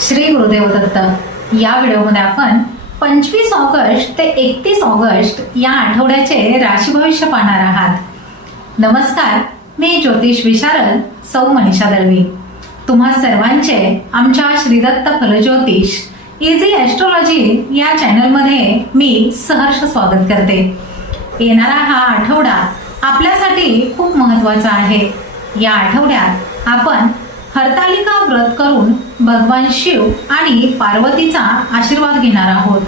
श्री गुरुदेव दत्त या व्हिडिओमध्ये आपण पंचवीस ऑगस्ट ते एकतीस ऑगस्ट या आठवड्याचे राशी भविष्य पाहणार आहात. नमस्कार मी ज्योतिष विशारद सौ मनीषा दळवी. तुम्हा सर्वांचे आमच्या श्रीदत्त फलज्योतिष इझी ॲस्ट्रॉलॉजी या चॅनलमध्ये मी सहर्ष स्वागत करते. येणारा हा आठवडा आपल्यासाठी खूप महत्त्वाचा आहे. या आठवड्यात आपण हरतालिका व्रत करून भगवान शिव आणि पार्वतीचा आशीर्वाद घेणार आहोत.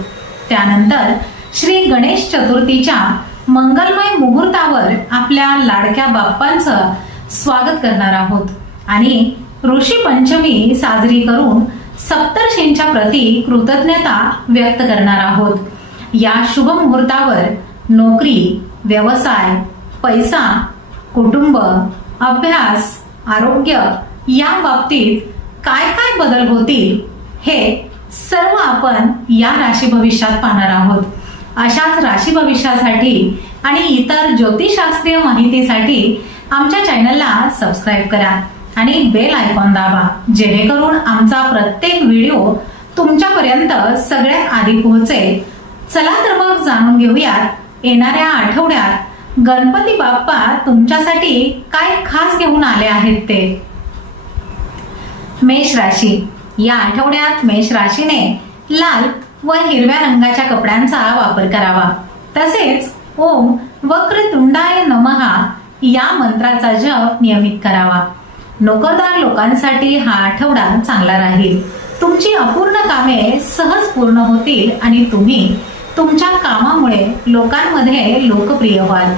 त्यानंतर श्री गणेश चतुर्थीच्या मंगलमय मुहूर्तावर आपल्या लाडक्या बाप्पांचं स्वागत करणार आहोत. आणि ऋषी पंचमी साजरी करून सप्तर्षींच्या प्रती कृतज्ञता व्यक्त करणार आहोत. या शुभ मुहूर्तावर नोकरी व्यवसाय पैसा कुटुंब अभ्यास आरोग्य या बाबतीत काय काय बदल होतील हे सर्व आपण या राशी भविष्यात पाहणार आहोत. अशाच राशी भविष्यासाठी आणि इतर ज्योतिषशास्त्रीय माहितीसाठी आमच्या चॅनलला सबस्क्राईब करा आणि बेल आयकॉन दाबा जेणेकरून आमचा प्रत्येक व्हिडिओ तुमच्यापर्यंत सगळ्यात आधी पोहोचेल. चला तर मग जाणून घेऊयात येणाऱ्या आठवड्यात गणपती बाप्पा तुमच्यासाठी काय खास घेऊन आले आहेत ते. मेष राशी. या आठवड्यात मेष राशीने लाल व हिरव्या रंगाच्या कपड्यांचा वापर करावा. तसेच ओम वक्रतुंडाय नमहा या मंत्राचा जप नियमित करावा. नोकरदार लोकांसाठी हा आठवडा चांगला राहील. तुमची अपूर्ण कामे सहज पूर्ण होतील आणि तुम्ही तुमच्या कामामुळे लोकांमध्ये लोकप्रिय व्हाल.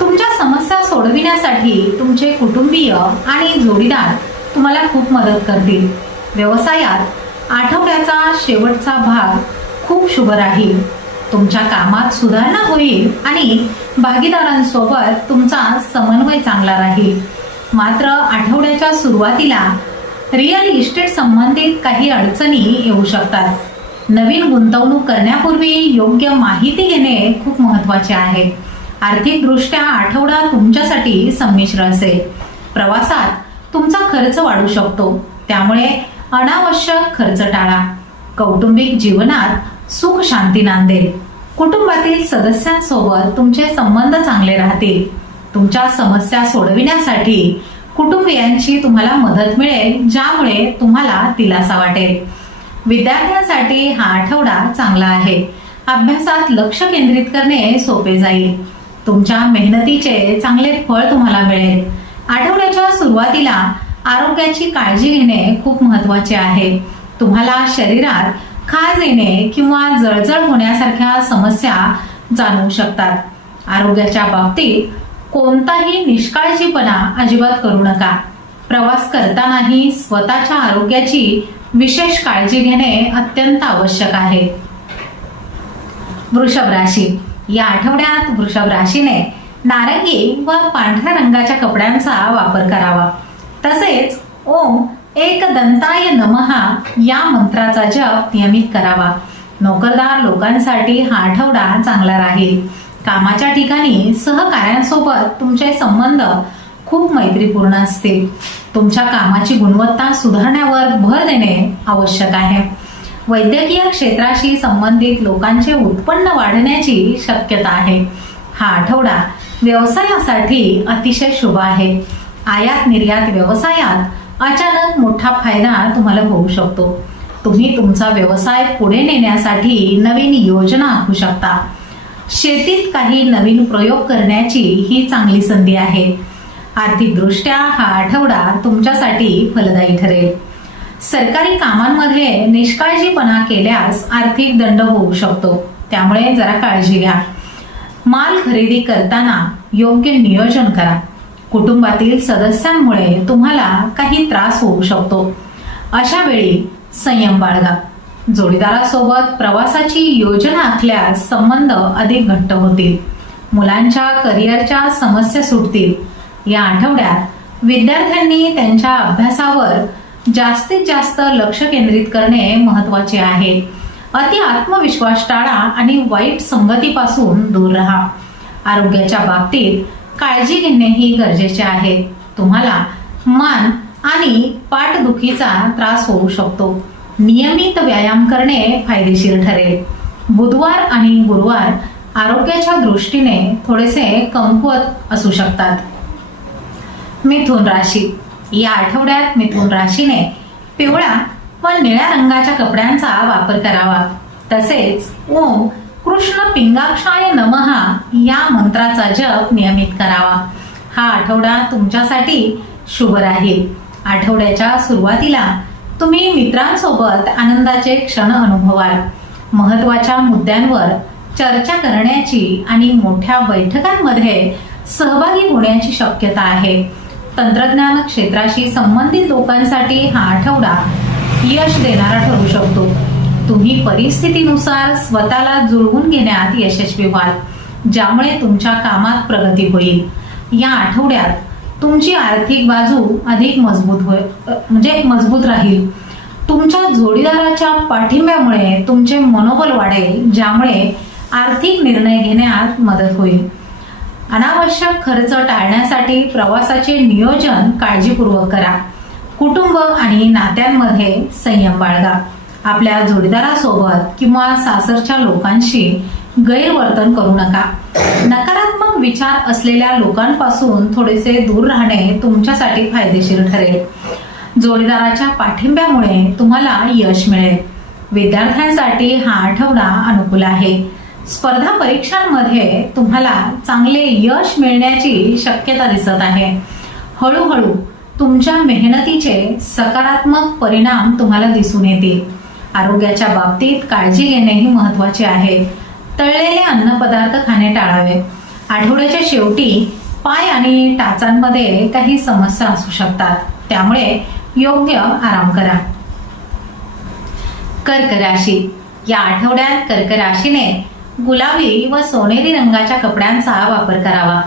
तुमच्या समस्या सोडविण्यासाठी तुमचे कुटुंबीय आणि जोडीदार तुम्हाला खूप मदत करतील. व्यवसायात आठवड्याचा शेवटचा भाग खूप शुभ राहील. तुमच्या कामात सुधारणा होईल आणि भागीदारांसोबत तुमचा समन्वय चांगला राहील. मात्र आठवड्याच्या सुरुवातीला रिअल इस्टेट संबंधित काही अडचणी येऊ शकतात. नवीन गुंतवणूक करण्यापूर्वी योग्य माहिती घेणे खूप महत्त्वाचे आहे. आर्थिकदृष्ट्या आठवडा तुमच्यासाठी संमिश्र असेल. प्रवासात तुमचा खर्च वाढू शकतो. त्यामुळे अनावश्यक खर्च टाळा. कौटुंबिक जीवनात सुख शांती नांदेल. कुटुंबातील सदस्यांसोबत तुमचे संबंध चांगले राहतील. तुमच्या समस्या सोडविण्यासाठी कुटुंबियांची तुम्हाला मदत मिळेल ज्यामुळे तुम्हाला दिलासा वाटेल. विद्यार्थ्यांसाठी हा आठवडा चांगला आहे. अभ्यासात लक्ष केंद्रित करणे सोपे जाईल. तुमच्या मेहनतीचे चांगले फळ तुम्हाला मिळेल. आठवड्याच्या सुरुवातीला आरोग्याची काळजी घेणे खूप महत्त्वाचे आहे. तुम्हाला शरीरात खाज येणे किंवा जळजळ होण्यासारख्या समस्या जाणवू शकतात. आरोग्याच्या बाबतीत कोणताही निष्काळजीपणा अजिबात करू नका. प्रवास करतानाही स्वतःच्या आरोग्याची विशेष काळजी घेणे अत्यंत आवश्यक आहे. वृषभ राशी. या आठवड्यात वृषभ राशीने नारंगी व पांढऱ्या रंगाच्या कपड्यांचा वापर करावा. तसेच ओम एक दंताय नमहा या मंत्राचा जप नियमित करावा. नोकरदार लोकांसाठी हा आठवडा चांगला राहील. कामाच्या ठिकाणी सहकार्यांसोबत तुमचे संबंध खूप मैत्रीपूर्ण असतील. तुमच्या कामाची गुणवत्ता सुधारण्यावर भर देणे आवश्यक आहे. वैद्यकीय क्षेत्राशी संबंधित लोकांचे उत्पन्न वाढण्याची शक्यता आहे. हा आठवडा व्यवसायासाठी अतिशय शुभ आहे. आयात निर्यात व्यवसायात अचानक मोठा फायदा तुम्हाला होऊ शकतो. तुम्ही तुमचा व्यवसाय पुढे नेण्यासाठी नवीन योजना आखू शकता. शेतीत काही नवीन प्रयोग करण्याची ही चांगली संधी आहे. आर्थिकदृष्ट्या हा आठवडा तुमच्यासाठी फलदायी ठरेल. सरकारी कामांमध्ये निष्काळजीपणा केल्यास आर्थिक दंड होऊ शकतो. त्यामुळे जरा काळजी घ्या. माल खरेदी करताना योग्य नियोजन करा. कुटुंबातील सदस्यांमुळे तुम्हाला काही त्रास होऊ शकतो. अशा वेळी संयम बाळगा. जोडीदारासोबत प्रवासाची योजना आखल्यास संबंध अधिक घट्ट होतील. मुलांच्या करिअरच्या समस्या सुटतील. या आठवड्यात विद्यार्थ्यांनी त्यांच्या अभ्यासावर जास्तीत जास्त लक्ष केंद्रित करणे महत्त्वाचे आहे. अति आत्मविश्वास टाळा आणि वाईट संगतीपासून दूर राहा. आरोग्याच्या बाबतीत काळजी घेणेही गरजेचे आहे. तुम्हाला मान आणि पाठदुखीचा त्रास होऊ शकतो. नियमित व्यायाम करणे फायदेशीर ठरेल. बुधवार आणि गुरुवार आरोग्याच्या दृष्टीने थोडेसे कमकुवत असू शकतात. मिथुन राशी. या आठवड्यात मिथुन राशीने पिवळा व निळ्या रंगाच्या कपड्यांचा वापर करावा. तसेच ओम कृष्ण पिंगाक्षाय नमहा या मंत्राचा जप नियमित करावा. हा आठवडा तुमच्यासाठी शुभ राहील. आठवड्याच्या सुरुवातीला तुम्ही मित्रांसोबत आनंदाचे क्षण अनुभवाल. महत्त्वाच्या मुद्द्यांवर चर्चा करण्याची आणि मोठ्या बैठकांमध्ये सहभागी होण्याची शक्यता आहे. तंत्रज्ञान क्षेत्राशी संबंधित लोकांसाठी हा आठवडा यश देणारा ठरू शकतो. तुम्ही परिस्थितीनुसार स्वतःला जुळवून घेण्यात यशस्वी व्हाल ज्यामुळे तुमच्या कामात प्रगती होईल. या आठवड्यात तुमची आर्थिक बाजू अधिक मजबूत होय म्हणजे मजबूत राहील. तुमच्या जोडीदाराच्या पाठिंब्यामुळे तुमचे मनोबल वाढेल ज्यामुळे आर्थिक निर्णय घेण्यात मदत होईल. अनावश्यक खर्च टाळण्यासाठी प्रवासाचे नियोजन काळजीपूर्वक करा. कुटुंब आणि नात्यांमध्ये संयम बाळगा. आपल्या जोडीदारासोबत किंवा सासरच्या लोकांशी गैरवर्तन करू नका. नकारात्मक विचार असलेल्या लोकांपासून थोडेसे दूर राहणे तुमच्यासाठी फायदेशीर ठरेल. जोडीदाराच्या पाठिंब्यामुळे तुम्हाला यश मिळेल. विद्यार्थ्यांसाठी हा आठवडा अनुकूल आहे. स्पर्धा परीक्षांमध्ये तुम्हाला चांगले यश मिळण्याची शक्यता दिसत आहे. हळूहळू तुमच्या मेहनतीचे सकारात्मक परिणाम तुम्हाला दिसून येतील. आरोग्याच्या बाबतीत काळजी घेणेही महत्त्वाचे आहे. तळलेले अन्नपदार्थ खाणे टाळावे. आठवड्याच्या शेवटी पाय आणि टाचांमध्ये काही समस्या असू शकतात. त्यामुळे योग्य आराम करा. कर्क राशी. या आठवड्यात कर्क राशीने गुलाबी व सोनेरी रंगाच्या कपड्यांचा वापर करावा.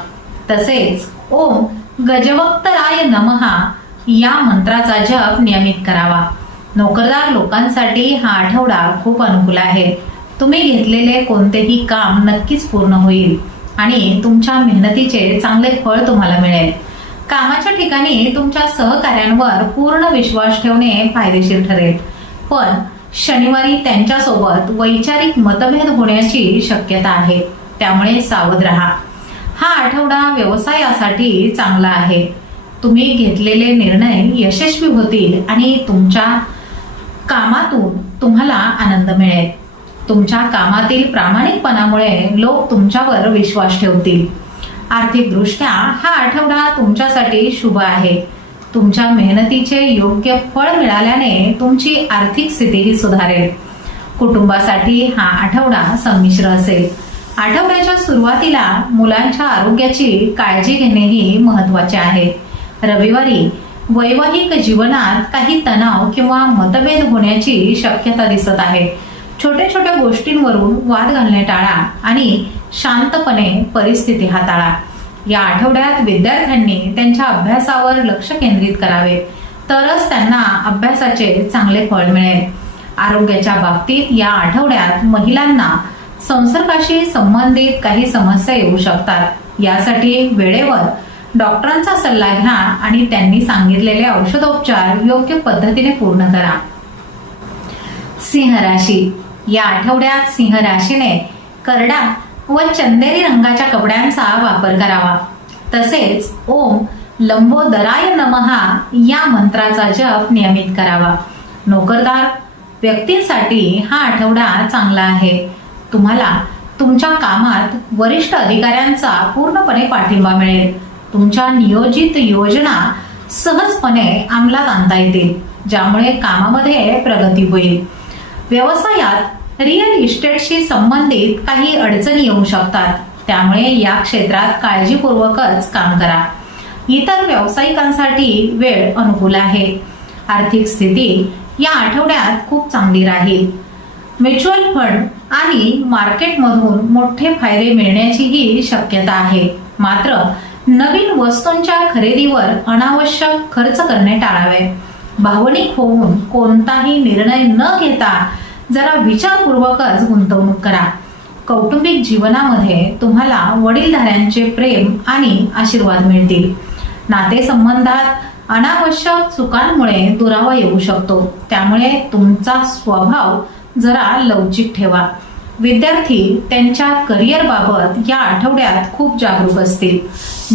तसेच ओम गजवक्तराय नमहा या मंत्राचा जप नियमित करावा. नोकरदार लोकांसाठी हा आठवडा खूप अनुकूल आहे. तुम्ही घेतलेले कोणतेही काम नक्कीच पूर्ण होईल आणि तुमच्या मेहनतीचे चांगले फळ तुम्हाला मिळेल. कामाच्या ठिकाणी तुमच्या सहकाऱ्यांवर पूर्ण विश्वास ठेवणे फायदेशीर ठरेल. पण शनिवारी त्यांच्यासोबत वैचारिक मतभेद होण्याची शक्यता आहे. त्यामुळे सावध राहा. हा आठवडा व्यवसायासाठी चांगला आहे. तुम्ही घेतलेले निर्णय यशस्वी होतील आणि तुमच्या कामातून तुम्हाला आनंद मिळेल. तुमच्या कामातील प्रामाणिकपणामुळे लोक तुमच्यावर विश्वास ठेवतील. आर्थिक दृष्ट्या हा आठवडा तुमच्यासाठी शुभ आहे. तुमच्या मेहनतीचे योग्य फळ मिळाल्याने तुमची आर्थिक स्थितीही सुधारेल. कुटुंबासाठी हा आठवडा संमिश्र असेल. आठवड्याच्या सुरुवातीला मुलांच्या आरोग्याची काळजी घेणेही महत्त्वाचे आहे. रविवारी वैवाहिक जीवनात काही तणाव किंवा मतभेद होण्याची शक्यता दिसत आहे. छोट्या छोट्या गोष्टींवरून वाद घालणे टाळा आणि शांतपणे परिस्थिती हाताळा. या आठवड्यात विद्यार्थ्यांनी त्यांच्या अभ्यासावर लक्ष केंद्रित करावे. तरच त्यांना अभ्यासाचे चांगले फळ मिळेल. आरोग्याच्या बाबतीत या आठवड्यात महिलांना संसर्गाशी संबंधित काही समस्या येऊ शकतात. यासाठी वेळेवर डॉक्टरांचा सल्ला घ्या आणि त्यांनी सांगितलेले औषधोपचार योग्य पद्धतीने पूर्ण करा. सिंह राशी. या आठवड्यात सिंह राशीने करडा व चंदेरी रंगाच्या कपड्यांचा वापर करावा. तसेच ओम लंबोदराय नमहा या मंत्राचा जप नियमित करावा. नोकरदार व्यक्तींसाठी हा आठवडा चांगला आहे. तुम्हाला तुमच्या कामात वरिष्ठ अधिकाऱ्यांचा पूर्णपणे पाठिंबा मिळेल. तुमच्या नियोजित योजना सहजपणे अंमलात आणता येतील ज्यामुळे कामामध्ये प्रगती होईल. व्यवसायात रिअल इस्टेटशी संबंधित काही अडचणी येऊ शकतात त्यामुळे या क्षेत्रात काळजीपूर्वकच काम करा. इतर व्यावसायिकांसाठी वेळ अनुकूल आहे. आर्थिक स्थिती या आठवड्यात खूप चांगली राहील. म्युच्युअल फंड आणि मार्केटमधून मोठे फायदे मिळण्याचीही शक्यता आहे. मात्र नवीन वस्तूंच्या खरेदीवर अनावश्यक खर्च करणे टाळावे. भावनिक होऊन कोणताही निर्णय न घेता जरा विचारपूर्वकच गुंतवणूक करा. कौटुंबिक जीवनामध्ये तुम्हाला वडीलधाऱ्यांचे प्रेम आणि आशीर्वाद मिळतील. नातेसंबंधात अनावश्यक चुकांमुळे दुरावा येऊ शकतो. त्यामुळे तुमचा स्वभाव जरा लवचिक ठेवा. विद्यार्थी त्यांच्या करिअरबाबत या आठवड्यात खूप जागरूक असतील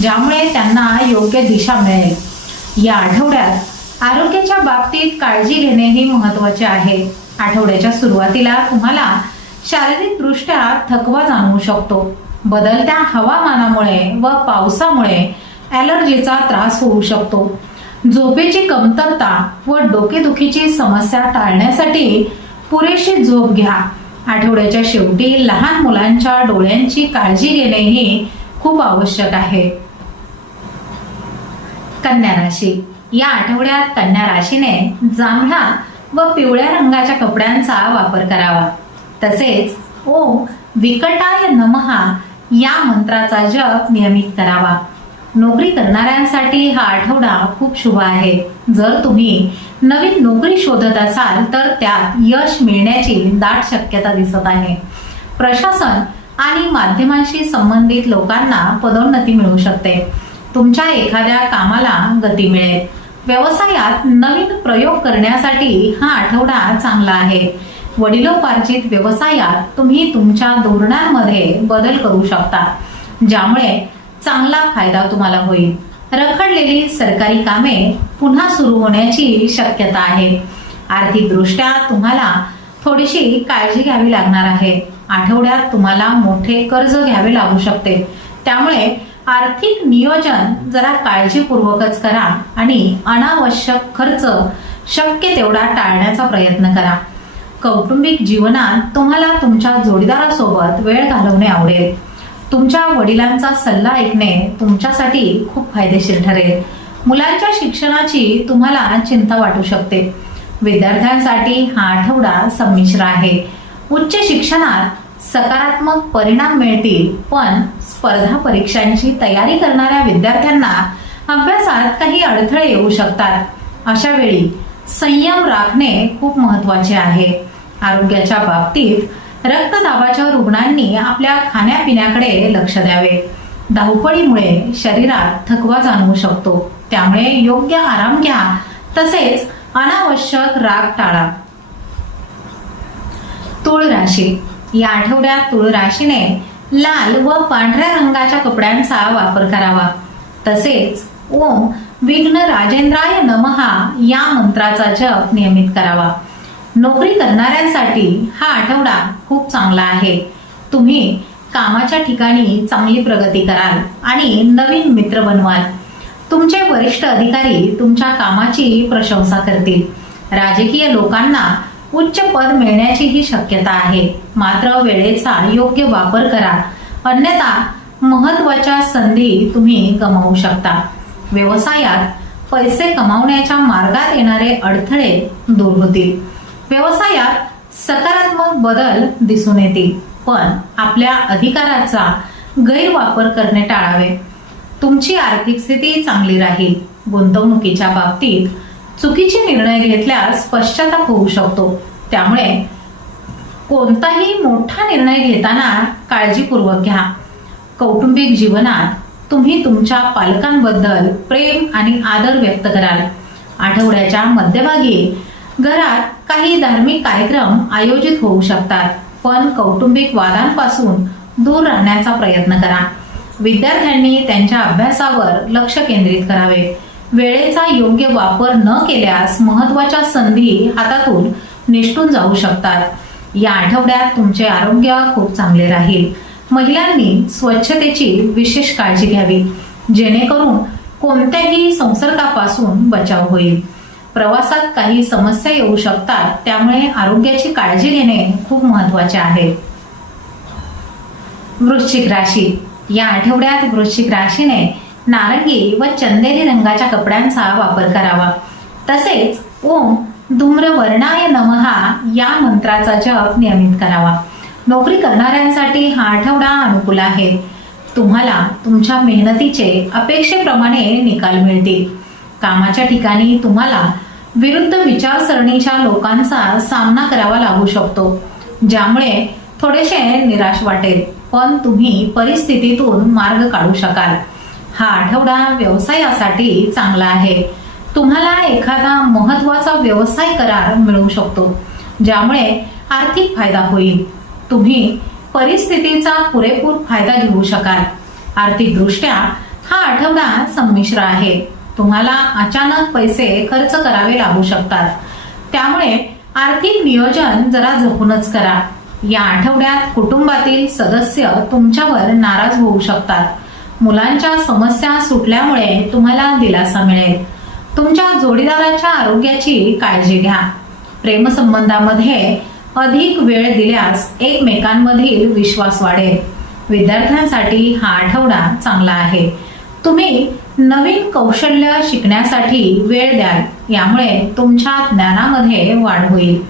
ज्यामुळे त्यांना योग्य दिशा मिळेल. या आठवड्यात आरोग्याच्या बाबतीत काळजी घेणे ही महत्त्वाचे आहे. आठवड्याच्या सुरुवातीला तुम्हाला शारीरिकदृष्ट्या थकवा जाणवू शकतो. बदलत्या हवामानामुळे व पावसामुळे ॲलर्जीचा त्रास होऊ शकतो. झोपेची कमतरता व डोकेदुखीची समस्या टाळण्यासाठी पुरेशी झोप घ्या. आठवड्याच्या शेवटी लहान मुलांच्या डोळ्यांची काळजी घेणे ही खूप आवश्यक आहे. कन्या राशी. या आठवड्यात कन्या राशीने जांभळा व पिवळ्या रंगाच्या कपड्यांचा वापर करावा. तसेच ओम विकटाय नमहा या मंत्राचा जप नियमित करावा. नोकरी करणाऱ्यांसाठी हा आठवडा खूप शुभ आहे. जर तुम्ही नवीन नोकरी शोधत असाल तर त्यात यश मिळण्याची दाट शक्यता दिसत आहे. प्रशासन आणि माध्यमांशी संबंधित लोकांना पदोन्नती मिळू शकते. तुमच्या एखाद्या कामाला गती मिळेल. व्यवसायात नवीन प्रयोग करण्यासाठी हा आठवडा चांगला आहे. वडिलोपार्जित व्यवसायात तुम्ही तुमच्या धोरणांमध्ये बदल करू शकता ज्यामुळे चांगला फायदा तुम्हाला होईल. रखडलेली सरकारी कामे पुन्हा सुरू होण्याची शक्यता आहे. आर्थिक दृष्ट्या तुम्हाला थोडीशी काळजी घ्यावी लागणार आहे. आठवड्यात तुम्हाला मोठे कर्ज घ्यावे लागू शकते. त्यामुळे आर्थिक नियोजन जरा काळजीपूर्वकच करा आणि अनावश्यक खर्च शक्य तेवढा टाळण्याचा प्रयत्न करा. कौटुंबिक जीवनात तुम्हाला तुमच्या जोडीदारासोबत वेळ घालवणे आवडेल. तुमच्या वडिलांचा सल्ला ऐकणे तुमच्यासाठी खूप फायदेशीर ठरेल. मुलांच्या शिक्षणाची तुम्हाला चिंता वाटू शकते. विद्यार्थ्यांसाठी हा आठवडा संमिश्र आहे. उच्च शिक्षणात सकारात्मक परिणाम मिळतील पण स्पर्धा परीक्षांची तयारी करणाऱ्या विद्यार्थ्यांना अभ्यासात काही अडथळे येऊ शकतात. अशा वेळी संयम राखणे खूप महत्त्वाचे आहे. आरोग्याच्या बाबतीत रक्तदाबाच्या रुग्णांनी आपल्या खाण्यापिण्याकडे लक्ष द्यावे. धावपळीमुळे शरीरात थकवा जाणवू शकतो. त्यामुळे योग्य आराम घ्या. तसेच अनावश्यक राग टाळा. तुळ राशी. या आठवड्यात तुळ राशीने लाल व पांढऱ्या रंगाच्या कपड्यांचा वापर करावा. तसेच ओम विघ्न राजेंद्राय नमहा या मंत्राचा जप नियमित करावा. नोकरी करणाऱ्यांसाठी हा आठवडा खूप चांगला आहे. तुम्ही कामाच्या ठिकाणी चांगली प्रगती कराल आणि नवीन मित्र बनवाल. तुमचे वरिष्ठ अधिकारी तुमच्या कामाची प्रशंसा करतील. राजकीय लोकांना उच्च पद मिळण्याची ही शक्यता आहे. मात्र वेळेचा योग्य वापर करा. अन्यथा महत्त्वाच्या संधी तुम्ही गमावू शकता. व्यवसायात पैसे कमावण्याच्या मार्गात येणारे अडथळे दूर होतील. व्यवसायात सकारात्मक बदल दिसून येतील पण आपल्या अधिकाराचा गैरवापर करणे टाळावे. तुमची आर्थिक स्थिती चांगली राहील. गुंतवणुकीच्या बाबतीत चुकीचे निर्णय घेतल्यास पश्चाताप होऊ शकतो. त्यामुळे कोणताही मोठा निर्णय घेताना काळजीपूर्वक घ्या. कौटुंबिक जीवनात तुम्ही तुमच्या पालकांबद्दल प्रेम आणि आदर व्यक्त कराल. आठवड्याच्या मध्यभागी घरात काही धार्मिक कार्यक्रम आयोजित होऊ शकतात पण कौटुंबिक वादांपासून दूर राहण्याचा प्रयत्न करा. विद्यार्थ्यांनी त्यांच्या अभ्यासावर लक्ष केंद्रित करावे. वेळेचा योग्य वापर न केल्यास महत्त्वाच्या संधी हातातून निष्ठून जाऊ शकतात. या आठवड्यात तुमचे आरोग्य खूप चांगले राहील. महिलांनी स्वच्छतेची विशेष काळजी घ्यावी जेणेकरून कोणत्याही संसर्गापासून बचाव होईल. प्रवासात काही समस्या येऊ शकतात त्यामुळे आरोग्याची काळजी घेणे खूप महत्त्वाचे आहे. वृश्चिक राशी. या आठवड्यात वृश्चिक राशीने नारंगी व चंदेरी रंगाच्या कपड्यांचा वापर करावा. तसेच ओम धूम्रवर्णाय नमहा या मंत्राचा जप नियमित करावा. नोकरी करणाऱ्यांसाठी हा आठवडा अनुकूल आहे. तुम्हाला तुमच्या मेहनतीचे अपेक्षेप्रमाणे निकाल मिळतील. कामाच्या ठिकाणी तुम्हाला विरुद्ध विचारसरणीच्या लोकांचा सामना करावा लागू शकतो ज्यामुळे थोडेसे निराश वाटेल. पण तुम्ही परिस्थितीतून मार्ग काढू शकाल. हा आठवडा व्यवसायासाठी चांगला आहे. तुम्हाला एखादा महत्त्वाचा व्यवसाय करार मिळू शकतो ज्यामुळे आर्थिक फायदा होईल. तुम्ही परिस्थितीचा पुरेपूर फायदा घेऊ शकाल. आर्थिकदृष्ट्या हा आठवडा संमिश्र आहे. तुम्हाला अचानक पैसे खर्च करावे लागू शकतात. त्यामुळे आर्थिक नियोजन जरा जपूनच करा. या आठवड्यात कुटुंबातील सदस्य तुमच्यावर नाराज होऊ शकतात. मुलांच्या समस्या सुटल्यामुळे तुम्हाला दिलासा मिळेल. तुमच्या जोडीदाराच्या आरोग्याची काळजी घ्या. प्रेमसंबंधामध्ये अधिक वेळ दिल्यास एकमेकांमधील विश्वास वाढेल. विद्यार्थ्यांसाठी हा आठवडा चांगला आहे. तुम्ही नवीन कौशल्य शिकण्यासाठी वेळ द्याल. यामुळे तुमच्या ज्ञानामध्ये वाढ होईल.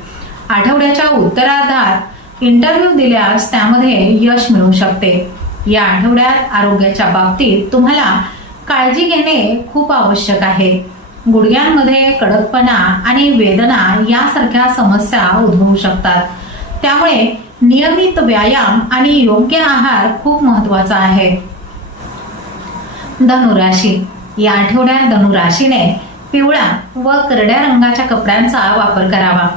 आठवड्याच्या उत्तरार्धात इंटरव्ह्यू दिल्यास त्यामध्ये यश मिळू शकते. या आठवड्यात आरोग्याच्या बाबतीत तुम्हाला काळजी घेणे खूप आवश्यक आहे. गुडघ्यांमध्ये कडकपणा आणि वेदना यासारख्या समस्या उद्भवू शकतात. त्यामुळे नियमित व्यायाम आणि योग्य आहार खूप महत्त्वाचा आहे. धनुराशी. या आठवड्यात धनुराशीने पिवळा व करड्या रंगाच्या कपड्यांचा वापर करावा.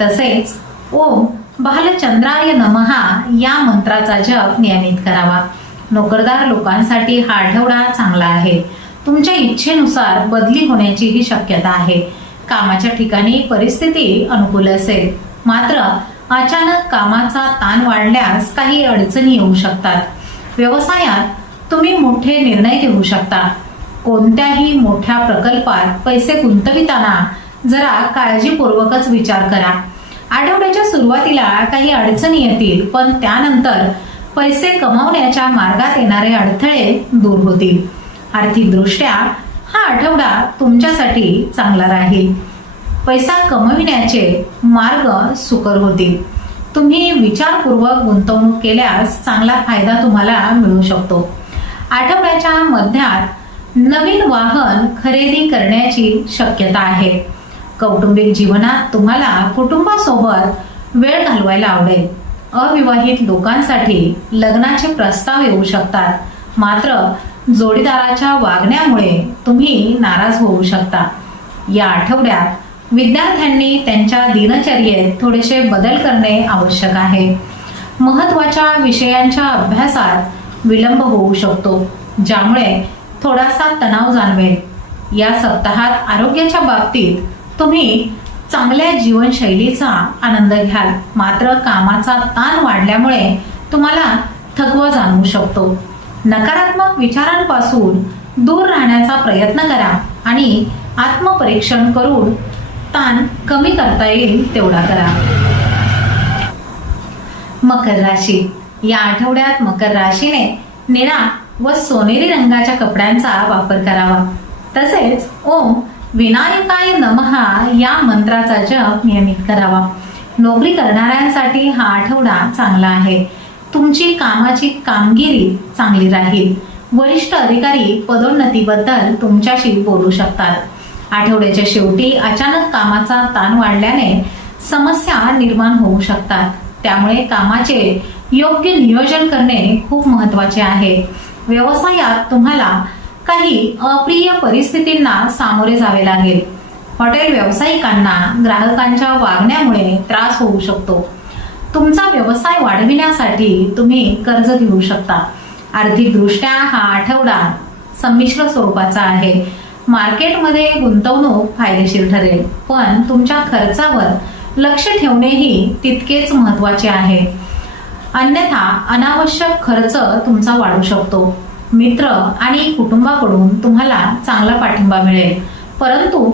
तसेच ओम बालचंद्राय नमहा या मंत्राचा जप नियमित करावा. नोकरदार लोकांसाठी हा आठवडा चांगला आहे. तुमच्या इच्छेनुसार बदली होण्याची ही शक्यता आहे. कामाच्या ठिकाणी परिस्थिती अनुकूल असेल. मात्र अचानक कामाचा ताण वाढल्यास काही अडचणी येऊ शकतात. व्यवसायात तुम्ही मोठे निर्णय घेऊ शकता. कोणत्याही मोठ्या प्रकल्पात पैसे गुंतविताना जरा काळजीपूर्वकच विचार करा. आठवड्याच्या सुरुवातीला काही अडचणी येतील पण त्यानंतर पैसे कमावण्याच्या मार्गात येणारे अडथळे दूर होतील. आर्थिकदृष्ट्या हा आठवडा तुमच्यासाठी चांगला राहील. पैसा कमविण्याचे मार्ग सुकर होतील. तुम्ही विचारपूर्वक गुंतवणूक केल्यास चांगला फायदा तुम्हाला मिळू शकतो. आठवड्याच्या मध्यात नवीन वाहन खरेदी करण्याची शक्यता आहे. कौटुंबिक जीवनात तुम्हाला कुटुंबासोबत वेळ घालवायला आवडेल. अविवाहित लोकांसाठी लग्नाचे प्रस्ताव येऊ शकतात. मात्र जोडीदाराच्या वागण्यामुळे तुम्ही नाराज होऊ शकता. या आठवड्यात विद्यार्थ्यांनी त्यांच्या दिनचर्येत थोडेसे बदल करणे आवश्यक आहे. महत्त्वाच्या विषयांच्या अभ्यासात विलंब होऊ शकतो ज्यामुळे थोडासा तणाव जाणवेल. या सप्ताहात आरोग्याच्या बाबतीत तुम्ही चांगल्या जीवनशैलीचा आनंद घ्याल. मात्र कामाचा ताण वाढल्यामुळे तुम्हाला थकवा जाणवू शकतो. नकारात्मक विचारांपासून दूर राहण्याचा प्रयत्न करा आणि आत्मपरीक्षण करून ताण कमी करता येईल तेवढा करा. मकर राशी. या आठवड्यात मकर राशीने निळा व सोनेरी रंगाच्या कपड्यांचा वापर करावा. तसेच ओम विनायकाय नमहा या मंत्राचा जप नियमित करावा. नोकरी करणाऱ्यांसाठी हा आठवडा चांगला आहे. तुमची कामाची कामगिरी चांगली राहील. वरिष्ठ अधिकारी पदोन्नतीबद्दल तुमच्याशी बोलू शकतात. आठवड्याच्या शेवटी अचानक कामाचा ताण वाढल्याने समस्या निर्माण होऊ शकतात. त्यामुळे कामाचे योग्य नियोजन करणे खूप महत्त्वाचे आहे. व्यवसायात तुम्हाला काही अप्रिय परिस्थितींना सामोरे जावे लागेल. हॉटेल व्यावसायिकांना ग्राहकांच्या वागण्यामुळे त्रास होऊ शकतो. तुमचा व्यवसाय वाढविण्यासाठी तुम्ही कर्ज घेऊ शकता. आर्थिकदृष्ट्या हा आठवडा संमिश्र स्वरूपाचा आहे. मार्केटमध्ये गुंतवणूक फायदेशीर ठरेल पण तुमच्या खर्चावर लक्ष ठेवणेही तितकेच महत्त्वाचे आहे. अन्यथा अनावश्यक खर्च तुमचा वाढू शकतो. मित्र आणि कुटुंबाकडून तुम्हाला चांगला पाठिंबा मिळेल. परंतु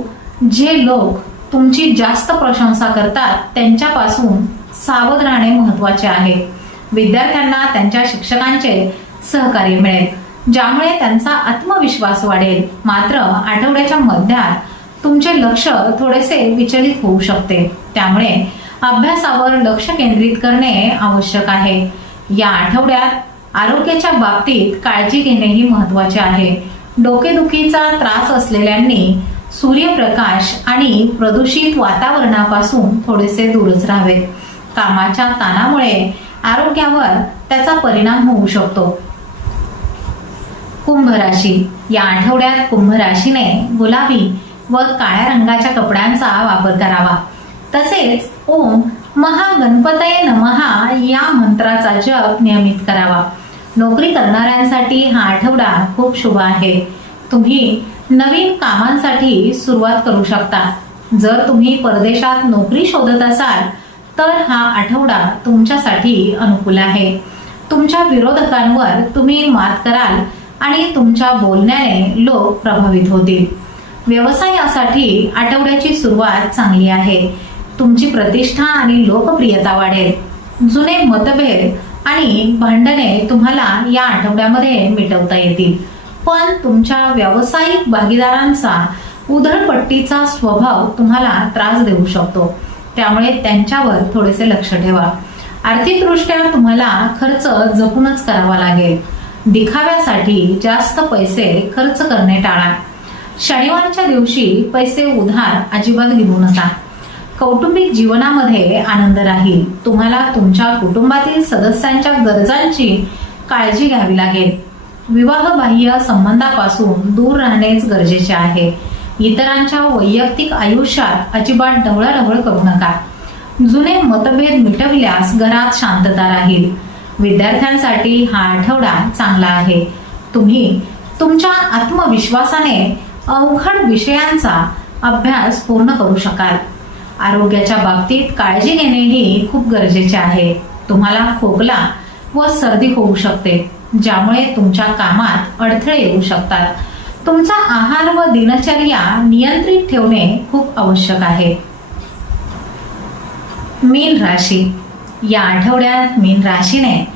जे लोक तुमची जास्त प्रशंसा करतात त्यांच्यापासून सावध राहणे महत्त्वाचे आहे. विद्यार्थ्यांना त्यांच्या शिक्षकांचे सहकार्य मिळेल ज्यामुळे त्यांचा आत्मविश्वास वाढेल. मात्र आठवड्याच्या मध्यात तुमचे लक्ष थोडेसे विचलित होऊ शकते. त्यामुळे अभ्यासावर लक्ष केंद्रित करणे आवश्यक आहे. या आठवड्यात आरोग्याच्या बाबतीत काळजी घेणेही महत्त्वाचे आहे. डोकेदुखीचा त्रास असलेल्यांनी सूर्यप्रकाश आणि प्रदूषित वातावरणापासून थोडेसे दूरच राहावे. कामाच्या ताणामुळे आरोग्यावर त्याचा परिणाम होऊ शकतो. कुंभ राशी या आठवड्यात कुंभ राशीने गुलाबी व काळ्या रंगाच्या कपड्यांचा वापर करावा. तसेच ओम महागणपतय नमहा या मंत्राचा जप नियमित करावा. नोकरी करणाऱ्यांसाठी हा आठवडा खूप शुभ आहे. तुम्ही नवीन कामांसाठी सुरुवात करू शकता. जर तुम्ही परदेशात नोकरी शोधत असाल तर हा आठवडा तुमच्यासाठी अनुकूल आहे. तुमच्या विरोधकांवर तुम्ही मात कराल आणि तुमच्या बोलण्याने लोक प्रभावित होतील. व्यवसायासाठी आठवड्याची सुरुवात चांगली आहे. तुमची प्रतिष्ठा आणि लोकप्रियता वाढेल. जुने मतभेद आणि भांडणे तुम्हाला या आठवड्यामध्ये मिटवता येतील. पण तुमच्या व्यावसायिक भागीदारांचा उधळपट्टीचा स्वभाव तुम्हाला त्रास देऊ शकतो. त्यामुळे त्यांच्यावर थोडेसे लक्ष ठेवा. आर्थिकदृष्ट्या तुम्हाला खर्च जपूनच करावा लागेल. दिखाव्यासाठी जास्त पैसे खर्च करणे टाळा. शनिवारच्या दिवशी पैसे उधार अजिबात घेऊ नका. कौटुंबिक जीवनामध्ये आनंद राहील. तुम्हाला तुमच्या कुटुंबातील सदस्यांच्या गरजांची काळजी घ्यावी लागेल. विवाहबाह्य संबंधापासून दूर राहणेच गरजेचे आहे. इतरांच्या वैयक्तिक आयुष्यात अजिबात ढवळाढवळ करू नका. जुने मतभेद मिटविल्यास घरात शांतता राहील. विद्यार्थ्यांसाठी हा आठवडा चांगला आहे. तुम्ही तुमच्या आत्मविश्वासाने अवघड विषयांचा अभ्यास पूर्ण करू शकाल. आरोग्याच्या बाबतीत काळजी घेणेही खूप गरजेचे आहे. तुम्हाला खोकला व सर्दी होऊ शकते ज्यामुळे तुमच्या कामात अडथळे येऊ शकतात. तुमचा आहार व दिनचर्या नियंत्रित ठेवणे खूप आवश्यक आहे. मीन राशी. या आठवड्यात मीन राशीने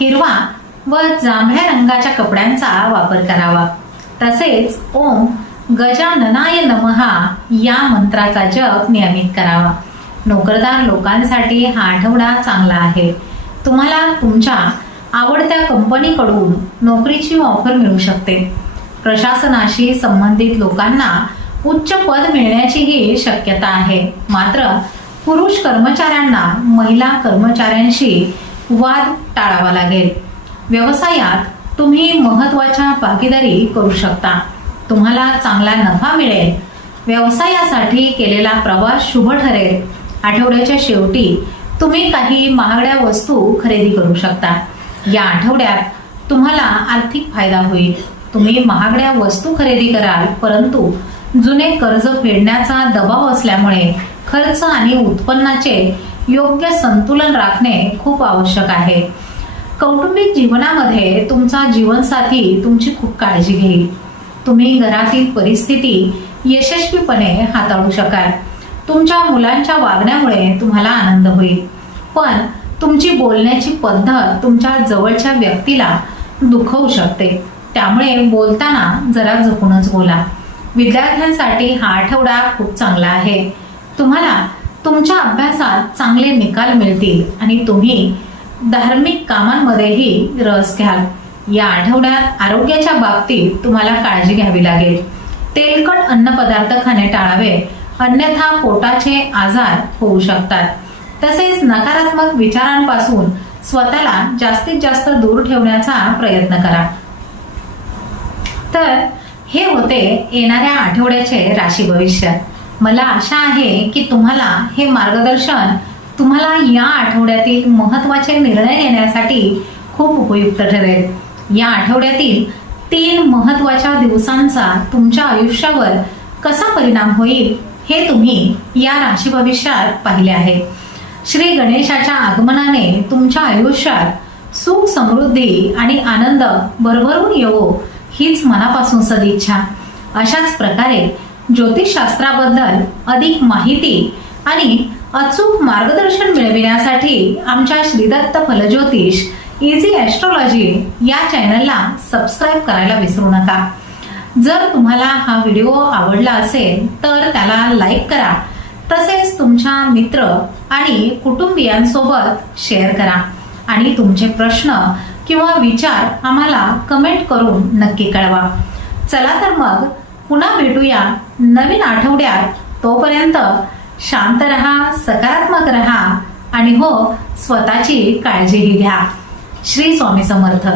हिरवा व जांभळ्या रंगाच्या कपड्यांचा वापर करावा. तसेच ओम गजाननाय नमहा या मंत्राचा जप नियमित करावा. नोकरदार लोकांसाठी हा आठवडा चांगला आहे. तुम्हाला तुमच्या आवडत्या कंपनीकडून नोकरीची ऑफर मिळू शकते. प्रशासनाशी संबंधित लोकांना उच्च पद मिळण्याचीही शक्यता आहे. मात्र पुरुष कर्मचाऱ्यांना महिला कर्मचाऱ्यांशी वाद टाळावा लागेल. व्यवसायात तुम्ही महत्त्वाच्या भागीदारी करू शकता. तुम्हाला चांगला नफा मिळेल. व्यवसायासाठी केलेला प्रवास शुभ ठरेल. आठवड्याच्या शेवटी तुम्ही काही महागड्या वस्तू खरेदी करू शकता. या आठवड्यात तुम्हाला आर्थिक फायदा होईल. तुम्ही महागड्या वस्तू खरेदी कराल परंतु जुने कर्ज फेडण्याचा दबाव असल्यामुळे खर्च आणि उत्पन्नाचे योग्य संतुलन राखणे खूप आवश्यक आहे. कौटुंबिक जीवनामध्ये तुमचा जीवनसाथी तुमची खूप काळजी घेईल. तुम्ही घरातील परिस्थिती यशस्वीपणे हाताळू शकाल. तुमच्या मुलांच्या वागण्यामुळे तुम्हाला आनंद होईल. पण तुमची बोलण्याची पद्धत तुमच्या जवळच्या व्यक्तीला दुखवू शकते. त्यामुळे बोलताना जरा झोपूनच बोला. विद्यार्थ्यांसाठी हा आठवडा खूप चांगला आहे. तुम्हाला तुमच्या अभ्यासात चांगले निकाल मिळतील आणि तुम्ही धार्मिक कामांमध्येही रस घ्याल. या आठवड्यात आरोग्याच्या बाबतीत तुम्हाला काळजी घ्यावी लागेल. तेलकट अन्नपदार्थ खाणे टाळावे. अन्यथा पोटाचे आजार होऊ शकतात. तसेच नकारात्मक विचारांपासून स्वतःला जास्तीत जास्त दूर ठेवण्याचा प्रयत्न करा. तर हे होते येणाऱ्या आठवड्याचे राशी भविष्य. मला आशा आहे की तुम्हाला हे मार्गदर्शन तुम्हाला या आठवड्यातील महत्त्वाचे निर्णय घेण्यासाठी खूप उपयुक्त ठरेल. या आठवड्यातील तीन महत्त्वाच्या दिवसांचा तुमच्या आयुष्यावर कसा परिणाम होईल हे तुम्ही या राशी भविष्यात पाहिले आहे. श्री गणेशाच्या आगमनाने तुमच्या आयुष्यात सुख समृद्धी आणि आनंद भरभरून येवो हीच मनापासून सदिच्छा. अशाच प्रकारे ज्योतिषशास्त्राबद्दल अधिक माहिती आणि अचूक मार्गदर्शन मिळविण्यासाठी आमच्या श्रीदत्त फलज्योतिष इझी ॲस्ट्रॉलॉजी या चॅनलला सबस्क्राईब करायला विसरू नका. जर तुम्हाला हा व्हिडिओ आवडला असेल तर त्याला लाईक करा. तसेच तुमच्या मित्र आणि कुटुंबियांसोबत शेअर करा. आणि तुमचे प्रश्न किंवा विचार आम्हाला कमेंट करून नक्की कळवा. चला तर मग पुन्हा भेटूया नवीन आठवड्यात. तोपर्यंत शांत रहा सकारात्मक रहा आणि हो स्वतःची काळजीही घ्या. श्री स्वामी समर्थ.